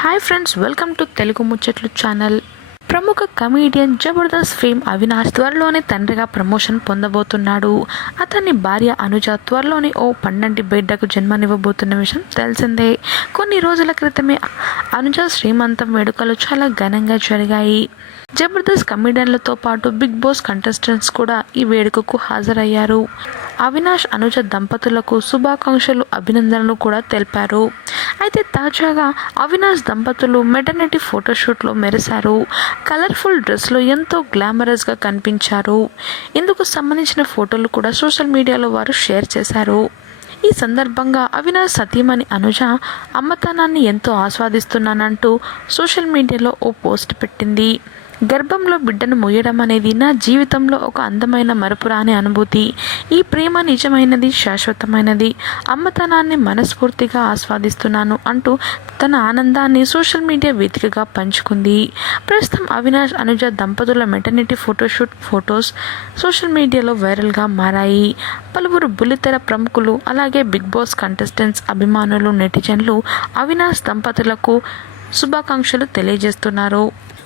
Hi friends welcome to Telugu ముచ్చట్లు channel ప్రముఖ comedian Jabardasth fame Avinash త్వరలోనే తండ్రిగా ప్రమోషన్ పొందబోతున్నాడు. అతని భార్య అనుజ త్వరలోనే ఓ పన్నెండు బిడ్డకు జన్మనివ్వబోతున్న విషయం తెలిసిందే. కొన్ని రోజుల క్రితమే అనుజ శ్రీమంతం వేడుకలు చాలా ఘనంగా జరిగాయి. జబర్దస్త్ కమీడియన్లతో పాటు బిగ్ బాస్ కంటెస్టెంట్స్ కూడా ఈ వేడుకకు హాజరయ్యారు. అవినాష్ అనుజ దంపతులకు శుభాకాంక్షలు అభినందనలు కూడా తెలిపారు. అయితే తాజాగా అవినాష్ దంపతులు మెటర్నిటీ ఫోటోషూట్లో మెరిశారు. కలర్ఫుల్ డ్రెస్లో ఎంతో గ్లామరస్గా కనిపించారు. ఇందుకు సంబంధించిన ఫోటోలు కూడా సోషల్ మీడియాలో వారు షేర్ చేశారు. ఈ సందర్భంగా అవినాష్ సతీమణి అనుజ అమ్మతనాన్ని ఎంతో ఆస్వాదిస్తున్నానంటూ సోషల్ మీడియాలో ఓ పోస్ట్ పెట్టింది. గర్భంలో బిడ్డను మొయ్యడం అనేది నా జీవితంలో ఒక అందమైన మరపురాని అనుభూతి. ఈ ప్రేమ నిజమైనది శాశ్వతమైనది. అమ్మతనాన్ని మనస్ఫూర్తిగా ఆస్వాదిస్తున్నాను అంటూ తన ఆనందాన్ని సోషల్ మీడియా వేదికగా పంచుకుంది. ప్రస్తుతం అవినాష్ అనుజ దంపతుల మెటర్నిటీ ఫోటోషూట్ ఫొటోస్ సోషల్ మీడియాలో వైరల్గా మారాయి. పలువురు బుల్లితెర ప్రముఖులు అలాగే బిగ్ బాస్ కంటెస్టెంట్స్ అభిమానులు నెటిజన్లు అవినాష్ దంపతులకు శుభాకాంక్షలు తెలియజేస్తున్నారు.